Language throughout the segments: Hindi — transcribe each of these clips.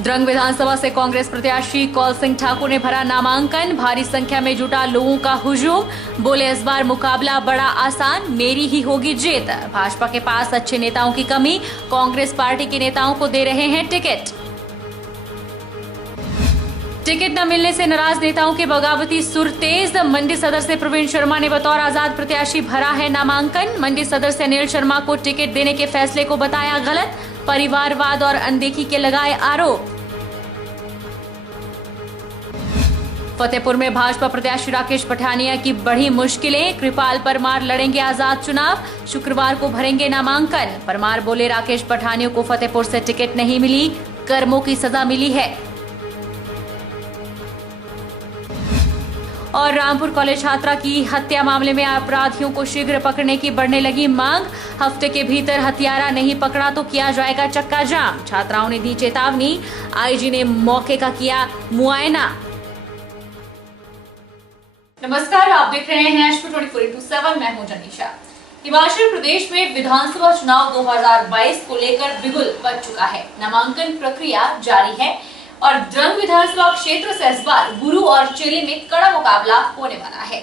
द्रंग विधानसभा से कांग्रेस प्रत्याशी कौल सिंह ठाकुर ने भरा नामांकन। भारी संख्या में जुटा लोगों का हुजूम। बोले, इस बार मुकाबला बड़ा आसान, मेरी ही होगी जीत। भाजपा के पास अच्छे नेताओं की कमी, कांग्रेस पार्टी के नेताओं को दे रहे हैं टिकट। टिकट न मिलने से नाराज नेताओं के बगावती सुर तेज। मंडी सदर से प्रवीण शर्मा ने बतौर आजाद प्रत्याशी भरा है नामांकन। मंडी सदर से अनिल शर्मा को टिकट देने के फैसले को बताया गलत। परिवारवाद और अनदेखी के लगाए आरोप। फतेहपुर में भाजपा प्रत्याशी राकेश पठानिया की बढ़ी मुश्किलें। कृपाल परमार लड़ेंगे आजाद चुनाव। शुक्रवार को भरेंगे नामांकन। परमार बोले, राकेश पठानिया को फतेहपुर से टिकट नहीं मिली, कर्मों की सजा मिली है। और रामपुर कॉलेज छात्रा की हत्या मामले में अपराधियों को शीघ्र पकड़ने की बढ़ने लगी मांग। हफ्ते के भीतर हत्यारा नहीं पकड़ा तो किया जाएगा चक्का जाम। छात्राओं ने दी चेतावनी। आईजी ने मौके का किया मुआयना। नमस्कार, आप देख रहे हैं एशपी 24/7। मैं हूं जनीशा। हिमाचल प्रदेश में विधानसभा चुनाव 2022 को लेकर बिगुल बज चुका है। नामांकन प्रक्रिया जारी है और द्रंग विधानसभा क्षेत्र से इस बार गुरु और चेले में कड़ा मुकाबला होने वाला है।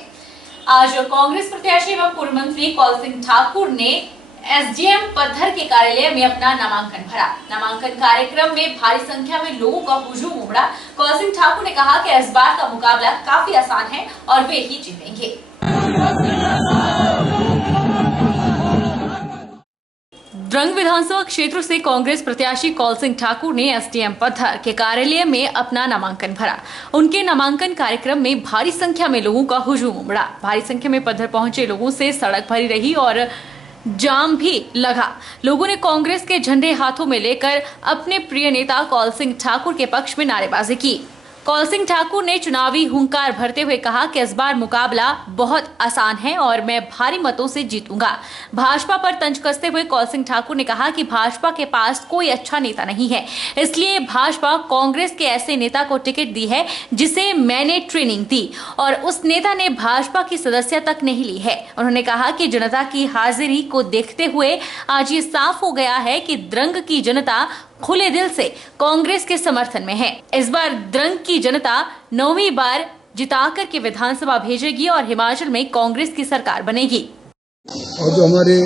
आज कांग्रेस प्रत्याशी एवं पूर्व मंत्री कौल सिंह ठाकुर ने एसडीएम पत्थर के कार्यालय में अपना नामांकन भरा। नामांकन कार्यक्रम में भारी संख्या में लोगों का हुजूम उमड़ा। कौल सिंह ठाकुर ने कहा कि इस बार का मुकाबला काफी आसान है और वे ही जीतेंगे। द्रंग विधानसभा क्षेत्र से कांग्रेस प्रत्याशी कौल सिंह ठाकुर ने एसडीएम पत्थर के कार्यालय में अपना नामांकन भरा। उनके नामांकन कार्यक्रम में भारी संख्या में लोगों का हुजूम उमड़ा। भारी संख्या में पत्थर पहुंचे लोगों से सड़क भरी रही और जाम भी लगा। लोगों ने कांग्रेस के झंडे हाथों में लेकर अपने प्रिय नेता कौल सिंह ठाकुर के पक्ष में नारेबाजी की। कौल सिंह ठाकुर ने चुनावी हुंकार भरते हुए कहा कि इस बार मुकाबला बहुत आसान है और मैं भारी मतों से जीतूंगा। भाजपा पर तंज कसते हुए कौल सिंह ठाकुर ने कहा कि भाजपा के पास कोई अच्छा नेता नहीं है, इसलिए भाजपा कांग्रेस के ऐसे नेता को टिकट दी है जिसे मैंने ट्रेनिंग दी और उस नेता ने भाजपा की सदस्यता तक नहीं ली है। उन्होंने कहा कि जनता की हाजिरी को देखते हुए आज ये साफ हो गया है कि द्रंग की जनता खुले दिल से कांग्रेस के समर्थन में है। इस बार द्रंग की जनता 9वीं बार जिताकर के विधानसभा भेजेगी और हिमाचल में कांग्रेस की सरकार बनेगी। और जो हमारे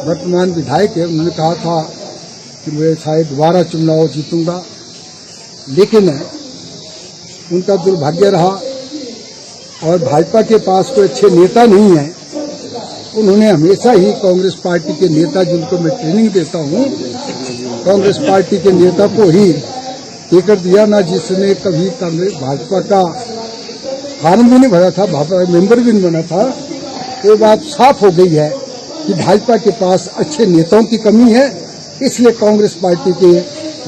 वर्तमान विधायक है, उन्होंने कहा था कि मैं शायद दोबारा चुनाव जीतूंगा, लेकिन उनका दुर्भाग्य रहा और भाजपा के पास कोई अच्छे नेता नहीं है। उन्होंने हमेशा ही कांग्रेस पार्टी के नेता, जिनको मैं ट्रेनिंग देता हूँ, कांग्रेस पार्टी के नेता को ही टिकट दिया, ना जिसने कभी कांग्रेस भाजपा का फॉर्म भी नहीं भरा था, भाजपा मेंबर भी नहीं बना था। ये बात साफ हो गई है कि भाजपा के पास अच्छे नेताओं की कमी है, इसलिए कांग्रेस पार्टी के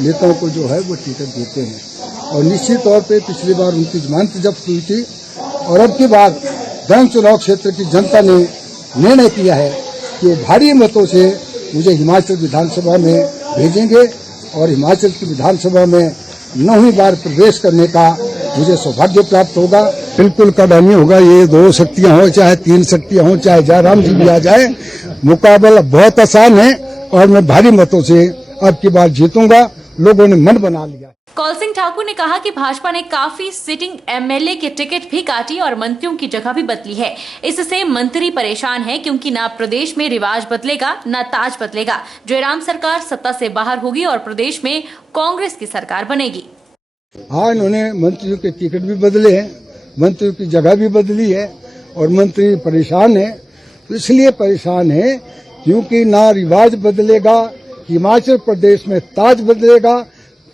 नेताओं को जो है वो टिकट देते हैं। और निश्चित तौर पे पिछली बार उनकी जमानत जब्त हुई थी और अब की बार द्रंग चुनाव क्षेत्र की जनता ने निर्णय किया है कि भारी मतों से मुझे हिमाचल विधानसभा में भेजेंगे और हिमाचल की विधानसभा में 9वीं बार प्रवेश करने का मुझे सौभाग्य प्राप्त होगा। बिल्कुल कड़ा नहीं होगा। ये 2 शक्तियां हो, चाहे 3 शक्तियां हो, चाहे जयराम जी भी आ जाए, मुकाबला बहुत आसान है और मैं भारी मतों से अब की बार जीतूंगा। लोगों ने मन बना लिया। कौल सिंह ठाकुर ने कहा कि भाजपा ने काफी सिटिंग एमएलए के टिकट भी काटी और मंत्रियों की जगह भी बदली है। इससे मंत्री परेशान है क्योंकि ना प्रदेश में रिवाज बदलेगा, ना ताज बदलेगा। जयराम सरकार सत्ता से बाहर होगी और प्रदेश में कांग्रेस की सरकार बनेगी। हाँ, इन्होंने मंत्रियों के टिकट भी बदले हैं, मंत्रियों की जगह भी बदली है और मंत्री परेशान है। तो इसलिए परेशान है क्योंकि ना रिवाज बदलेगा, हिमाचल प्रदेश में ताज बदलेगा,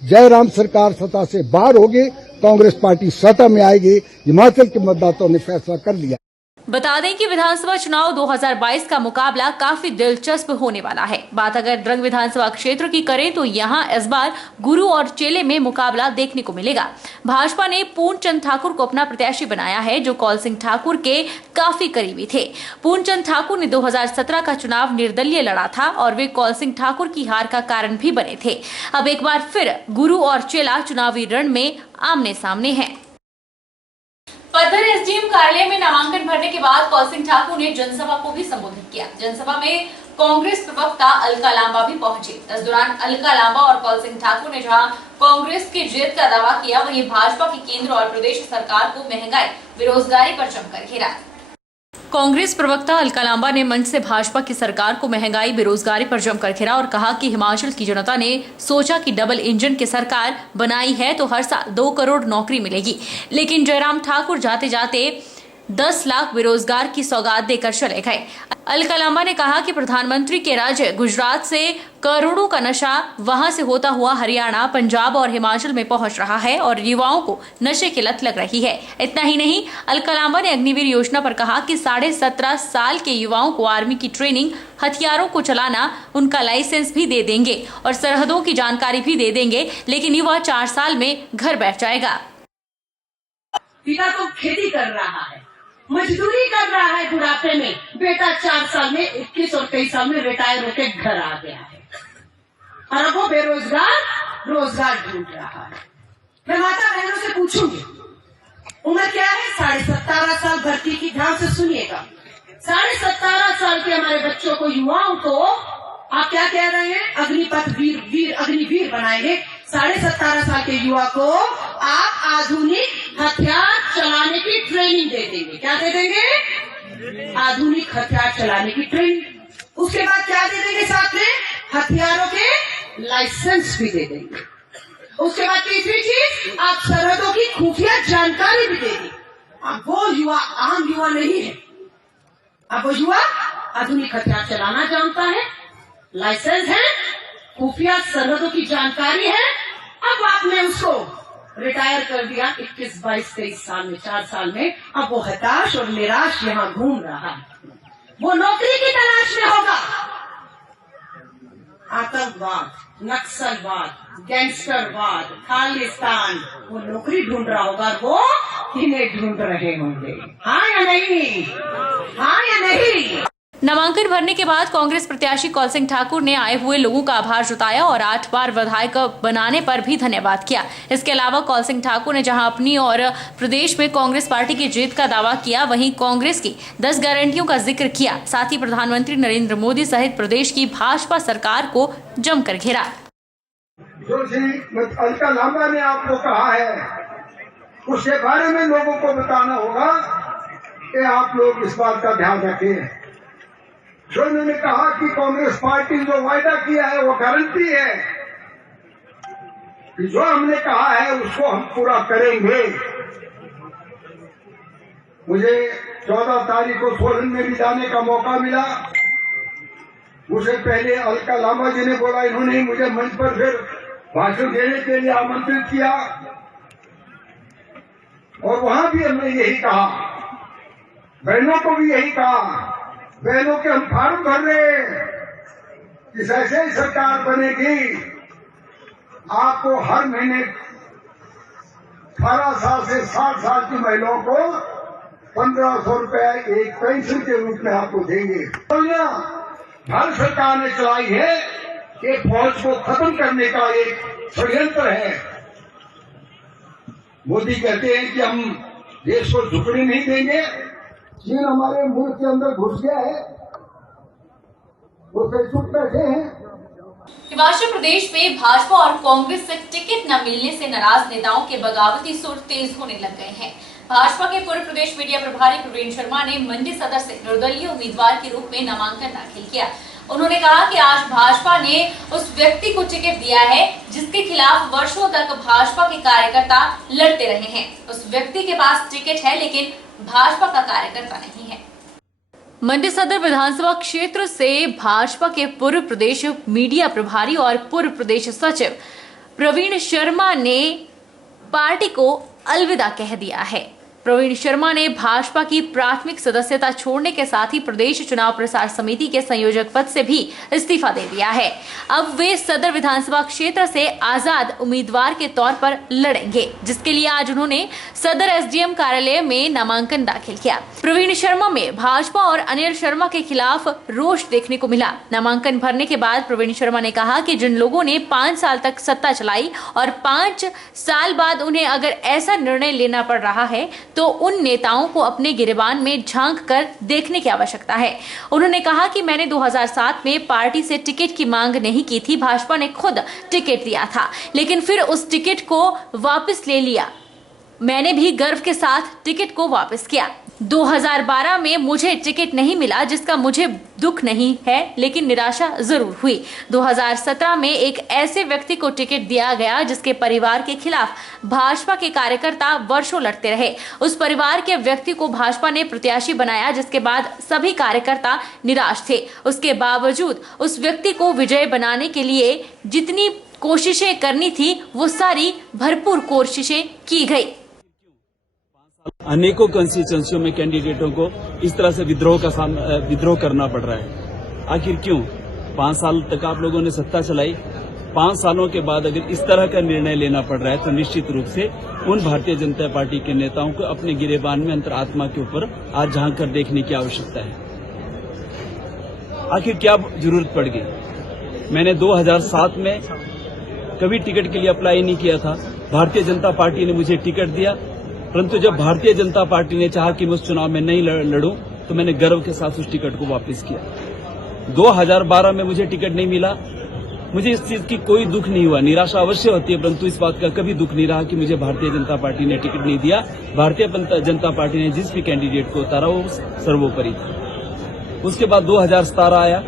जयराम सरकार सत्ता से बाहर होगी, कांग्रेस पार्टी सत्ता में आएगी। हिमाचल के मतदाताओं ने फैसला कर लिया। बता दें कि विधानसभा चुनाव 2022 का मुकाबला काफी दिलचस्प होने वाला है। बात अगर द्रंग विधानसभा क्षेत्र की करें तो यहां इस बार गुरु और चेले में मुकाबला देखने को मिलेगा। भाजपा ने पूर्णचंद ठाकुर को अपना प्रत्याशी बनाया है, जो कौल सिंह ठाकुर के काफी करीबी थे। पूर्णचंद ठाकुर ने 2017 का चुनाव निर्दलीय लड़ा था और वे कौल सिंह ठाकुर की हार का कारण भी बने थे। अब एक बार फिर गुरु और चेला चुनावी रण में आमने सामने हैं। पद्धर एसडीएम कार्यालय में नामांकन भरने के बाद कौल सिंह ठाकुर ने जनसभा को भी संबोधित किया। जनसभा में कांग्रेस प्रवक्ता अलका लांबा भी पहुंचे। इस दौरान अलका लांबा और कौल सिंह ठाकुर ने जहां कांग्रेस की जीत का दावा किया, वहीं भाजपा की केंद्र और प्रदेश सरकार को महंगाई, बेरोजगारी पर जमकर घेरा। कांग्रेस प्रवक्ता अलका लांबा ने मंच से भाजपा की सरकार को महंगाई, बेरोजगारी पर जमकर घेरा और कहा कि हिमाचल की जनता ने सोचा कि डबल इंजन की सरकार बनाई है तो हर साल 2 करोड़ नौकरी मिलेगी, लेकिन जयराम ठाकुर जाते जाते 10 लाख बेरोजगार की सौगात देकर चले गए। अलका लांबा ने कहा कि प्रधानमंत्री के राज्य गुजरात से करोड़ों का नशा वहां से होता हुआ हरियाणा, पंजाब और हिमाचल में पहुंच रहा है और युवाओं को नशे की लत लग रही है। इतना ही नहीं, अलका लांबा ने अग्निवीर योजना पर कहा कि 17.5 साल के युवाओं को आर्मी की ट्रेनिंग, हथियारों को चलाना, उनका लाइसेंस भी दे देंगे और सरहदों की जानकारी भी दे देंगे, लेकिन युवा 4 साल में घर बैठ जाएगा। पिता तो खेती कर रहा है, मजदूरी कर रहा है बुढ़ापे में, बेटा 4 साल में 21 और 23 साल में रिटायर होकर घर आ गया है और अब वो बेरोजगार रोजगार ढूंढ रहा है। मैं माता बहनों से पूछूंगी, उम्र क्या है? 17.5 साल। भर्ती की ध्यान से सुनिएगा। 17.5 साल के हमारे बच्चों को, युवाओं को आप क्या कह रहे हैं? अग्निपथ वीर अग्निवीर बनाएंगे। 17.5 साल के युवा को आप आधुनिक हथियार चलाने की ट्रेनिंग दे देंगे। क्या दे देंगे? आधुनिक हथियार चलाने की ट्रेनिंग। उसके बाद क्या दे देंगे? साथ में हथियारों के लाइसेंस भी दे देंगे। उसके बाद तीसरी चीज, आप सरहदों की खुफिया जानकारी भी देंगे। अब वो युवा आम युवा नहीं है, अब वो युवा आधुनिक हथियार चलाना जानता है, लाइसेंस है, खुफिया सरहदों की जानकारी है। अब आपने उसको रिटायर कर दिया 21, 22, 23 साल में, 4 साल में। अब वो हताश और निराश यहाँ घूम रहा है, वो नौकरी की तलाश में होगा। आतंकवाद, नक्सलवाद, गैंगस्टरवाद, खालिस्तान, वो नौकरी ढूंढ रहा होगा, वो इन्हें ढूंढ रहे होंगे। हाँ या नहीं? हाँ या नहीं? नामांकन भरने के बाद कांग्रेस प्रत्याशी कौल सिंह ठाकुर ने आए हुए लोगों का आभार जताया और 8 बार विधायक बनाने पर भी धन्यवाद किया। इसके अलावा कौल सिंह ठाकुर ने जहां अपनी और प्रदेश में कांग्रेस पार्टी की जीत का दावा किया, वहीं कांग्रेस की 10 गारंटियों का जिक्र किया। साथ ही प्रधानमंत्री नरेंद्र मोदी सहित प्रदेश की भाजपा सरकार को जमकर घेरा। जो श्री अलका लांबा ने आपको कहा है, उसके बारे में लोगों को बताना होगा कि आप लोग इस बात का ध्यान रखें। जो उन्होंने कहा कि कांग्रेस पार्टी ने जो वायदा किया है वो गारंटी है कि जो हमने कहा है उसको हम पूरा करेंगे। मुझे 14 तारीख को सोलन में भी जाने का मौका मिला। मुझे पहले अलका लांबा जी ने बोला, इन्होंने मुझे मंच पर फिर भाषण देने के लिए आमंत्रित किया और वहां भी हमने यही कहा, बहनों को भी यही कहा, बहनों के हम फार्म भर रहे हैं कि जैसे ही सरकार बनेगी आपको हर महीने 18 साल से 60 साल की महिलाओं को 1500 रुपए एक पेंशन के रूप में आपको देंगे। भारत सरकार ने चलाई है कि फौज को खत्म करने का एक षड्यंत्र है। मोदी कहते हैं कि हम देश को झुकने नहीं देंगे। चीन हमारे मुल्क के अंदर घुस गया है, वो चुप बैठे हैं। हिमाचल प्रदेश में भाजपा और कांग्रेस से टिकट न मिलने से नाराज नेताओं के बगावती सुर तेज होने लग गए हैं। भाजपा के पूर्व प्रदेश मीडिया प्रभारी प्रवीण शर्मा ने मंडी सदर से निर्दलीय उम्मीदवार के रूप में नामांकन दाखिल किया। उन्होंने कहा कि आज भाजपा ने उस व्यक्ति को टिकट दिया है जिसके खिलाफ वर्षों तक भाजपा के कार्यकर्ता लड़ते रहे हैं। उस व्यक्ति के पास टिकट है लेकिन भाजपा का कार्यकर्ता नहीं है। मंडी सदर विधानसभा क्षेत्र से भाजपा के पूर्व प्रदेश मीडिया प्रभारी और पूर्व प्रदेश सचिव प्रवीण शर्मा ने पार्टी को अलविदा कह दिया है। प्रवीण शर्मा ने भाजपा की प्राथमिक सदस्यता छोड़ने के साथ ही प्रदेश चुनाव प्रसार समिति के संयोजक पद से भी इस्तीफा दे दिया है। अब वे सदर विधानसभा क्षेत्र से आजाद उम्मीदवार के तौर पर लड़ेंगे, जिसके लिए आज उन्होंने सदर एसडीएम कार्यालय में नामांकन दाखिल किया। प्रवीण शर्मा में भाजपा और अनिल शर्मा के खिलाफ रोष देखने को मिला। नामांकन भरने के बाद प्रवीण शर्मा ने कहा कि जिन लोगों ने 5 साल तक सत्ता चलाई और 5 साल बाद उन्हें अगर ऐसा निर्णय लेना पड़ रहा है तो उन नेताओं को अपने गिरेबान में झांक कर देखने की आवश्यकता है। उन्होंने कहा कि मैंने 2007 में पार्टी से टिकट की मांग नहीं की थी, भाजपा ने खुद टिकट दिया था, लेकिन फिर उस टिकट को वापस ले लिया। मैंने भी गर्व के साथ टिकट को वापस किया। 2012 में मुझे टिकट नहीं मिला, जिसका मुझे दुख नहीं है, लेकिन निराशा जरूर हुई। 2017 में एक ऐसे व्यक्ति को टिकट दिया गया जिसके परिवार के खिलाफ भाजपा के कार्यकर्ता वर्षों लड़ते रहे। उस परिवार के व्यक्ति को भाजपा ने प्रत्याशी बनाया, जिसके बाद सभी कार्यकर्ता निराश थे। उसके बावजूद उस व्यक्ति को विजय बनाने के लिए जितनी कोशिशें करनी थी, वो सारी भरपूर कोशिशें की गई। अनेकों कंस्टिट्यूएंसियों में कैंडिडेटों को इस तरह से विद्रोह करना पड़ रहा है। आखिर क्यों? 5 साल तक आप लोगों ने सत्ता चलाई, 5 सालों के बाद अगर इस तरह का निर्णय लेना पड़ रहा है तो निश्चित रूप से उन भारतीय जनता पार्टी के नेताओं को अपने गिरेबान में अंतरात्मा के ऊपर आज झांक कर देखने की आवश्यकता है। आखिर क्या जरूरत पड़ गई? मैंने 2007 में कभी टिकट के लिए अप्लाई नहीं किया था। भारतीय जनता पार्टी ने मुझे टिकट दिया, परंतु जब भारतीय जनता पार्टी ने चाहा कि मैं उस चुनाव में नहीं लड़ूं तो मैंने गर्व के साथ उस टिकट को वापस किया। 2012 में मुझे टिकट नहीं मिला, मुझे इस चीज की कोई दुख नहीं हुआ, निराशा अवश्य होती है, परंतु इस बात का कभी दुख नहीं रहा कि मुझे भारतीय जनता पार्टी ने टिकट नहीं दिया। भारतीय जनता पार्टी ने जिस भी कैंडिडेट को उतारा वो सर्वोपरि था। उसके बाद 2017 आया,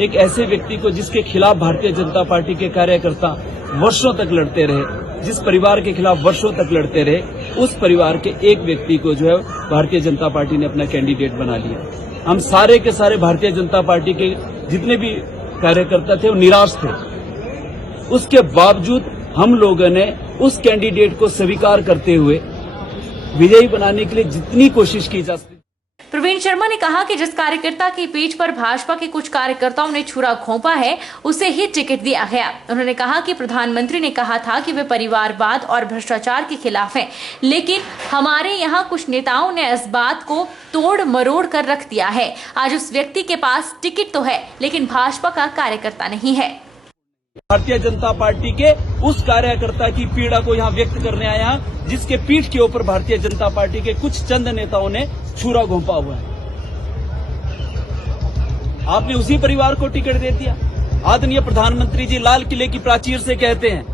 एक ऐसे व्यक्ति को जिसके खिलाफ भारतीय जनता पार्टी के कार्यकर्ता वर्षों तक लड़ते रहे, जिस परिवार के खिलाफ वर्षों तक लड़ते रहे, उस परिवार के एक व्यक्ति को जो है भारतीय जनता पार्टी ने अपना कैंडिडेट बना लिया। हम सारे के सारे भारतीय जनता पार्टी के जितने भी कार्यकर्ता थे वो निराश थे। उसके बावजूद हम लोगों ने उस कैंडिडेट को स्वीकार करते हुए विजयी बनाने के लिए जितनी कोशिश की जा सकती। प्रवीण शर्मा ने कहा कि जिस कार्यकर्ता की पीठ पर भाजपा के कुछ कार्यकर्ताओं ने छुरा घोंपा है, उसे ही टिकट दिया गया। उन्होंने कहा कि प्रधानमंत्री ने कहा था कि वे परिवारवाद और भ्रष्टाचार के खिलाफ हैं, लेकिन हमारे यहाँ कुछ नेताओं ने इस बात को तोड़ मरोड़ कर रख दिया है। आज उस व्यक्ति के पास टिकट तो है, लेकिन भाजपा का कार्यकर्ता नहीं है। भारतीय जनता पार्टी के उस कार्यकर्ता की पीड़ा को यहाँ व्यक्त करने आया, जिसके पीठ के ऊपर भारतीय जनता पार्टी के कुछ चंद नेताओं ने छुरा घोंपा हुआ है। आपने उसी परिवार को टिकट दे दिया। आदरणीय प्रधानमंत्री जी लाल किले की प्राचीर से कहते हैं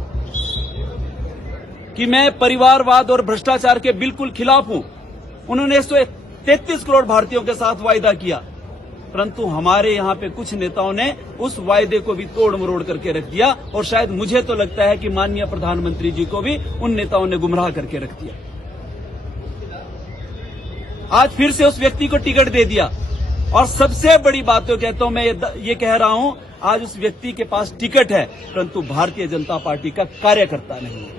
कि मैं परिवारवाद और भ्रष्टाचार के बिल्कुल खिलाफ हूं। उन्होंने 133 करोड़ भारतीयों के साथ वायदा किया, परंतु हमारे यहाँ पे कुछ नेताओं ने उस वायदे को भी तोड़ मरोड़ करके रख दिया, और शायद मुझे तो लगता है कि माननीय प्रधानमंत्री जी को भी उन नेताओं ने गुमराह करके रख दिया। आज फिर से उस व्यक्ति को टिकट दे दिया, और सबसे बड़ी बात तो कहता हूं, मैं ये कह रहा हूं, आज उस व्यक्ति के पास टिकट है, परंतु भारतीय जनता पार्टी का कार्यकर्ता नहीं है।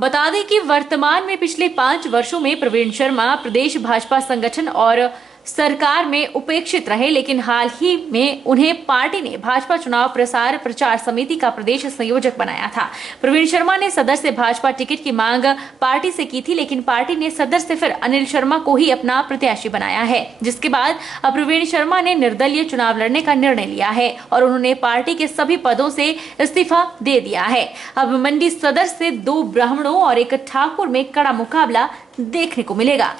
बता दें कि वर्तमान में पिछले 5 वर्षों में प्रवीण शर्मा प्रदेश भाजपा संगठन और सरकार में उपेक्षित रहे, लेकिन हाल ही में उन्हें पार्टी ने भाजपा चुनाव प्रसार प्रचार समिति का प्रदेश संयोजक बनाया था। प्रवीण शर्मा ने सदर से भाजपा टिकट की मांग पार्टी से की थी, लेकिन पार्टी ने सदर से फिर अनिल शर्मा को ही अपना प्रत्याशी बनाया है, जिसके बाद अब प्रवीण शर्मा ने निर्दलीय चुनाव लड़ने का निर्णय लिया है और उन्होंने पार्टी के सभी पदों से इस्तीफा दे दिया है। अब मंडी सदर से 2 ब्राह्मणों और एक ठाकुर में कड़ा मुकाबला देखने को मिलेगा।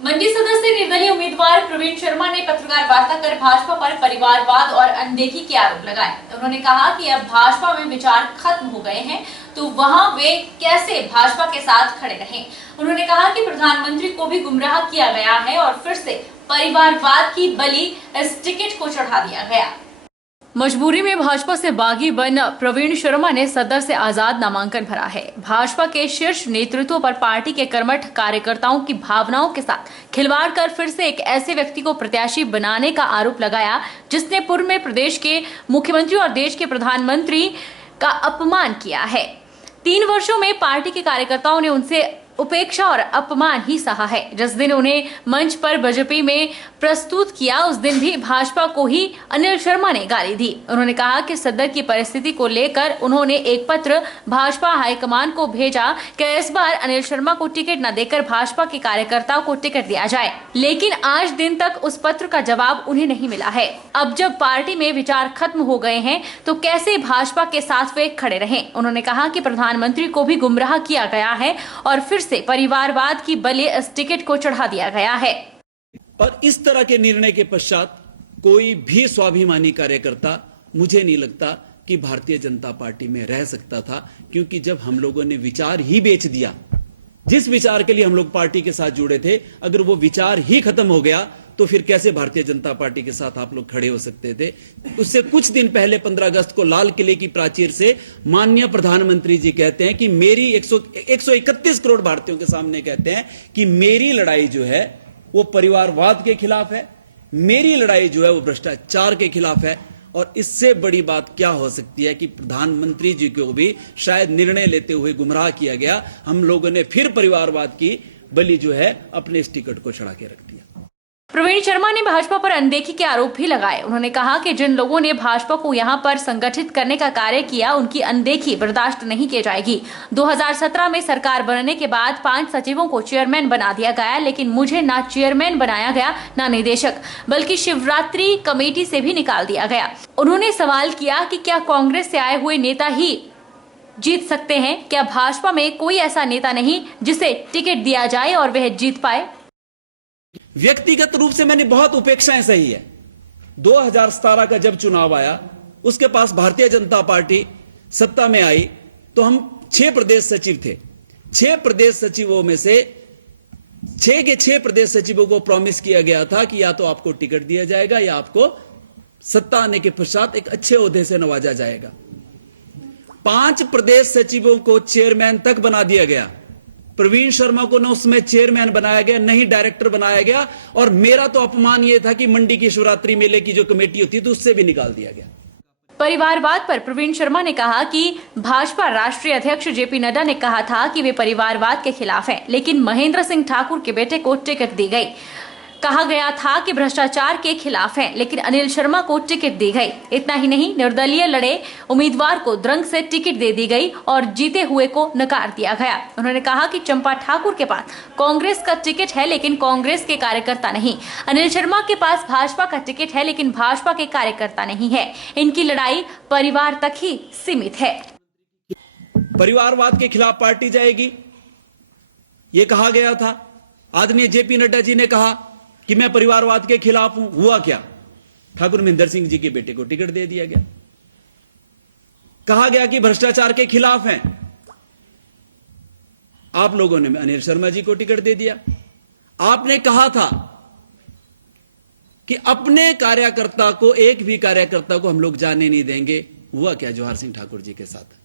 मंडी सदर से निर्दलीय उम्मीदवार प्रवीण शर्मा ने पत्रकार वार्ता कर भाजपा पर परिवारवाद और अनदेखी के आरोप लगाए। उन्होंने कहा कि अब भाजपा में विचार खत्म हो गए हैं, तो वहां वे कैसे भाजपा के साथ खड़े रहें। उन्होंने कहा कि प्रधानमंत्री को भी गुमराह किया गया है और फिर से परिवारवाद की बलि इस टिकट को चढ़ा दिया गया। मजबूरी में भाजपा से बागी बन प्रवीण शर्मा ने सदर से आजाद नामांकन भरा है। भाजपा के शीर्ष नेतृत्व पर पार्टी के कर्मठ कार्यकर्ताओं की भावनाओं के साथ खिलवाड़ कर फिर से एक ऐसे व्यक्ति को प्रत्याशी बनाने का आरोप लगाया, जिसने पूर्व में प्रदेश के मुख्यमंत्री और देश के प्रधानमंत्री का अपमान किया है। 3 वर्षों में पार्टी के कार्यकर्ताओं ने उनसे उपेक्षा और अपमान ही सहा है। जिस दिन उन्हें मंच पर बीजेपी में प्रस्तुत किया, उस दिन भी भाजपा को ही अनिल शर्मा ने गाली दी। उन्होंने कहा कि सदर की परिस्थिति को लेकर उन्होंने एक पत्र भाजपा हाईकमान को भेजा कि इस बार अनिल शर्मा को टिकट न देकर भाजपा के कार्यकर्ताओं को टिकट दिया जाए, लेकिन आज दिन तक उस पत्र का जवाब उन्हें नहीं मिला है। अब जब पार्टी में विचार खत्म हो गए हैं, तो कैसे भाजपा के साथ वे खड़े रहें। उन्होंने कहा कि प्रधानमंत्री को भी गुमराह किया गया है और फिर से परिवारवाद की बलि इस टिकट को चढ़ा दिया गया है। और इस तरह के निर्णय के पश्चात कोई भी स्वाभिमानी कार्यकर्ता मुझे नहीं लगता कि भारतीय जनता पार्टी में रह सकता था, क्योंकि जब हम लोगों ने विचार ही बेच दिया, जिस विचार के लिए हम लोग पार्टी के साथ जुड़े थे, अगर वो विचार ही खत्म हो गया तो फिर कैसे भारतीय जनता पार्टी के साथ आप लोग खड़े हो सकते थे। उससे कुछ दिन पहले 15 अगस्त को लाल किले की प्राचीर से माननीय प्रधानमंत्री जी कहते हैं कि मेरी 131 करोड़ भारतीयों के सामने कहते हैं कि मेरी लड़ाई जो है वो परिवारवाद के खिलाफ है, मेरी लड़ाई जो है वो भ्रष्टाचार के खिलाफ है। और इससे बड़ी बात क्या हो सकती है कि प्रधानमंत्री जी को भी शायद निर्णय लेते हुए गुमराह किया गया। हम लोगों ने फिर परिवारवाद की बलि जो है अपने इस टिकट को चढ़ा के रख दिया। प्रवीण शर्मा ने भाजपा पर अनदेखी के आरोप भी लगाए। उन्होंने कहा कि जिन लोगों ने भाजपा को यहां पर संगठित करने का कार्य किया, उनकी अनदेखी बर्दाश्त नहीं की जाएगी। 2017 में सरकार बनने के बाद 5 सचिवों को चेयरमैन बना दिया गया, लेकिन मुझे ना चेयरमैन बनाया गया ना निदेशक, बल्कि शिवरात्रि कमेटी से भी निकाल दिया गया। उन्होंने सवाल किया कि क्या कांग्रेस से आए हुए नेता ही जीत सकते हैं? क्या भाजपा में कोई ऐसा नेता नहीं जिसे टिकट दिया जाए और वह जीत पाए? व्यक्तिगत रूप से मैंने बहुत उपेक्षाएं सही है। 2017 का जब चुनाव आया, उसके पास भारतीय जनता पार्टी सत्ता में आई तो हम 6 प्रदेश सचिव थे। 6 प्रदेश सचिवों में से 6 के 6 प्रदेश सचिवों को प्रॉमिस किया गया था कि या तो आपको टिकट दिया जाएगा या आपको सत्ता आने के पश्चात एक अच्छे ओहदे से नवाजा जाएगा। 5 प्रदेश सचिवों को चेयरमैन तक बना दिया गया। प्रवीण शर्मा को न उसमें चेयरमैन बनाया गया, नहीं डायरेक्टर बनाया गया। और मेरा तो अपमान यह था कि मंडी की शिवरात्रि मेले की जो कमेटी होती थी उससे भी निकाल दिया गया। परिवारवाद पर प्रवीण शर्मा ने कहा कि भाजपा राष्ट्रीय अध्यक्ष जेपी नड्डा ने कहा था कि वे परिवारवाद के खिलाफ हैं, लेकिन महेंद्र सिंह ठाकुर के बेटे को टिकट दी गई। कहा गया था कि भ्रष्टाचार के खिलाफ हैं, लेकिन अनिल शर्मा को टिकट दी गई। इतना ही नहीं, निर्दलीय लड़े उम्मीदवार को द्रंग से टिकट दे दी गई और जीते हुए को नकार दिया गया। उन्होंने कहा कि चंपा ठाकुर के पास कांग्रेस का टिकट है, लेकिन कांग्रेस के कार्यकर्ता नहीं। अनिल शर्मा के पास भाजपा का टिकट है, लेकिन भाजपा के कार्यकर्ता नहीं है। इनकी लड़ाई परिवार तक ही सीमित है। परिवारवाद के खिलाफ पार्टी जाएगी, ये कहा गया था। आदरणीय जेपी नड्डा जी ने कहा कि मैं परिवारवाद के खिलाफ हूं। हुआ क्या? ठाकुर महेंद्र सिंह जी के बेटे को टिकट दे दिया गया। कहा गया कि भ्रष्टाचार के खिलाफ हैं, आप लोगों ने अनिल शर्मा जी को टिकट दे दिया। आपने कहा था कि अपने कार्यकर्ता को, एक भी कार्यकर्ता को हम लोग जाने नहीं देंगे। हुआ क्या जवाहर सिंह ठाकुर जी के साथ?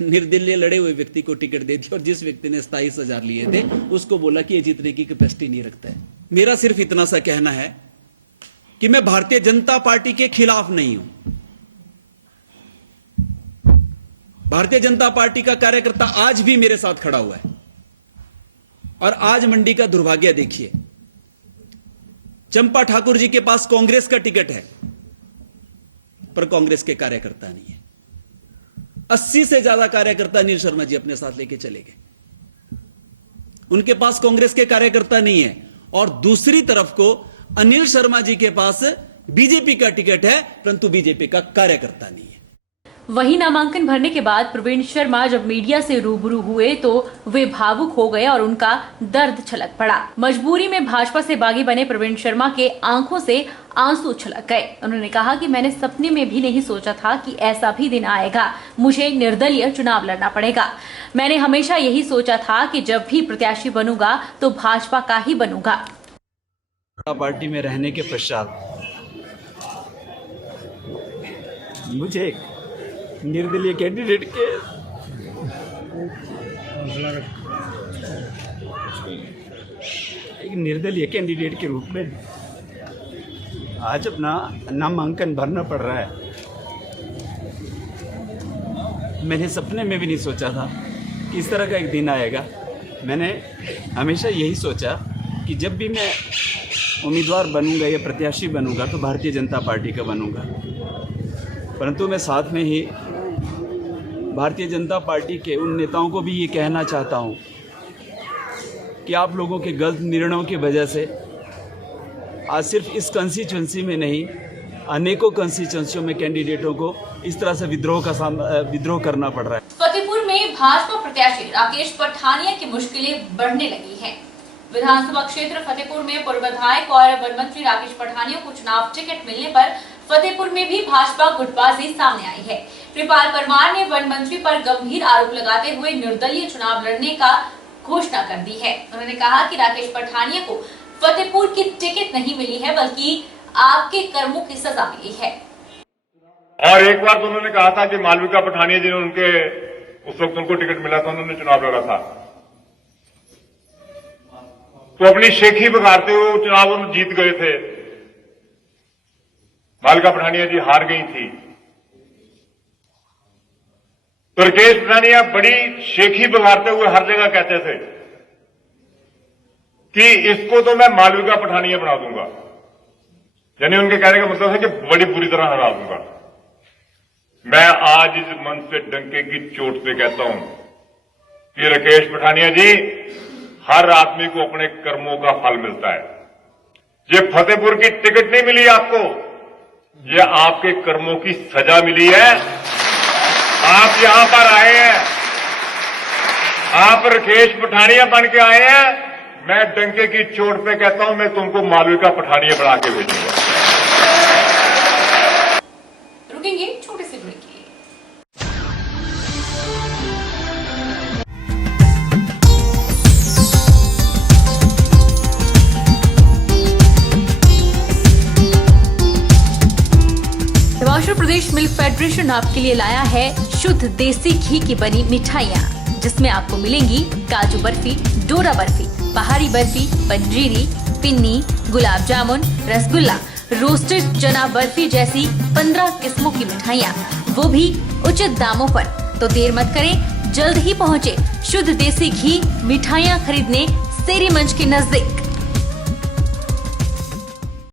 निर्दलीय लड़े हुए व्यक्ति को टिकट दे दी और जिस व्यक्ति ने 27,000 लिए थे उसको बोला कि ये जीतने की कैपेसिटी नहीं रखता है। मेरा सिर्फ इतना सा कहना है कि मैं भारतीय जनता पार्टी के खिलाफ नहीं हूं। भारतीय जनता पार्टी का कार्यकर्ता आज भी मेरे साथ खड़ा हुआ है। और आज मंडी का दुर्भाग्य देखिए, चंपा ठाकुर जी के पास कांग्रेस का टिकट है, पर कांग्रेस के कार्यकर्ता नहीं है। 80 से ज्यादा कार्यकर्ता अनिल शर्मा जी अपने साथ लेके चले गए। उनके पास कांग्रेस के कार्यकर्ता नहीं है। और दूसरी तरफ को अनिल शर्मा जी के पास बीजेपी का टिकट है, परंतु बीजेपी का कार्यकर्ता नहीं है। वहीं नामांकन भरने के बाद प्रवीण शर्मा जब मीडिया से रूबरू हुए तो वे भावुक हो गए और उनका दर्द छलक पड़ा। मजबूरी में भाजपा से बागी बने प्रवीण शर्मा के आंखों से आंसू छलक गए। उन्होंने कहा कि मैंने सपने में भी नहीं सोचा था कि ऐसा भी दिन आएगा, मुझे निर्दलीय चुनाव लड़ना पड़ेगा। मैंने हमेशा यही सोचा था कि जब भी प्रत्याशी बनूंगा तो भाजपा का ही बनूंगा। पार्टी में रहने के पश्चात मुझे एक निर्दलीय कैंडिडेट के रूप में आज अपना नामांकन भरना पड़ रहा है। मैंने सपने में भी नहीं सोचा था कि इस तरह का एक दिन आएगा। मैंने हमेशा यही सोचा कि जब भी मैं उम्मीदवार बनूंगा या प्रत्याशी बनूंगा तो भारतीय जनता पार्टी का बनूंगा। परंतु मैं साथ में ही भारतीय जनता पार्टी के उन नेताओं को भी ये कहना चाहता हूँ कि आप लोगों के गलत निर्णयों की वजह से आज सिर्फ इस कंस्टिट्यूंसी में नहीं, अनेकों कंस्टिट्यूंसियों में कैंडिडेटों को इस तरह से विद्रोह करना पड़ रहा है। फतेहपुर में भाजपा प्रत्याशी राकेश पठानिया की मुश्किलें बढ़ने लगी हैं। विधानसभा क्षेत्र फतेहपुर में पूर्व विधायक और वन मंत्री राकेश पठानिया को चुनाव टिकट मिलने पर फतेहपुर में भी भाजपा गुटबाजी सामने आई है। कृपाल परमार ने वन मंत्री पर गंभीर आरोप लगाते हुए निर्दलीय चुनाव लड़ने का घोषणा कर दी है। उन्होंने कहा कि राकेश पठानिया को फतेहपुर की टिकट नहीं मिली है, बल्कि आपके कर्मों की सजा मिली है। और एक बार तो उन्होंने कहा था कि मालविका पठानिया जी ने उस वक्त उनको टिकट मिला था, उन्होंने चुनाव लड़ा था, तो अपनी शेखी बिगाड़ते हुए चुनाव उन्होंने जीत गए थे। मालविका पठानिया जी हार गई थी। तो राकेश पठानिया बड़ी शेखी बिगाड़ते हुए हर जगह कहते थे कि इसको तो मैं मालविका पठानिया बना दूंगा, यानी उनके कहने का मतलब है कि बड़ी बुरी तरह हरा दूंगा। मैं आज इस मंच से डंके की चोट से कहता हूं कि राकेश पठानिया जी, हर आदमी को अपने कर्मों का फल मिलता है। ये फतेहपुर की टिकट नहीं मिली आपको, ये आपके कर्मों की सजा मिली है। आप यहां पर आए हैं, आप राकेश पठानिया बन के आए हैं। मैं डंके की चोट पे कहता हूं, मैं तुमको मालविका पठानिया बना के भेजूंगा। रुकेंगे छोटे से ब्रेक के लिए। हिमाचल प्रदेश मिल्क फेडरेशन आपके लिए लाया है शुद्ध देसी घी की बनी मिठाइयाँ, जिसमें आपको मिलेंगी काजू बर्फी, डोरा बर्फी, पहाड़ी बर्फी, पंजीरी, पिन्नी, गुलाब जामुन, रसगुल्ला, रोस्टेड चना बर्फी जैसी 15 किस्मों की मिठाइयाँ, वो भी उचित दामों पर। तो देर मत करें, जल्द ही पहुँचे शुद्ध देसी घी मिठाइयाँ खरीदने सेरी मंच के नजदीक।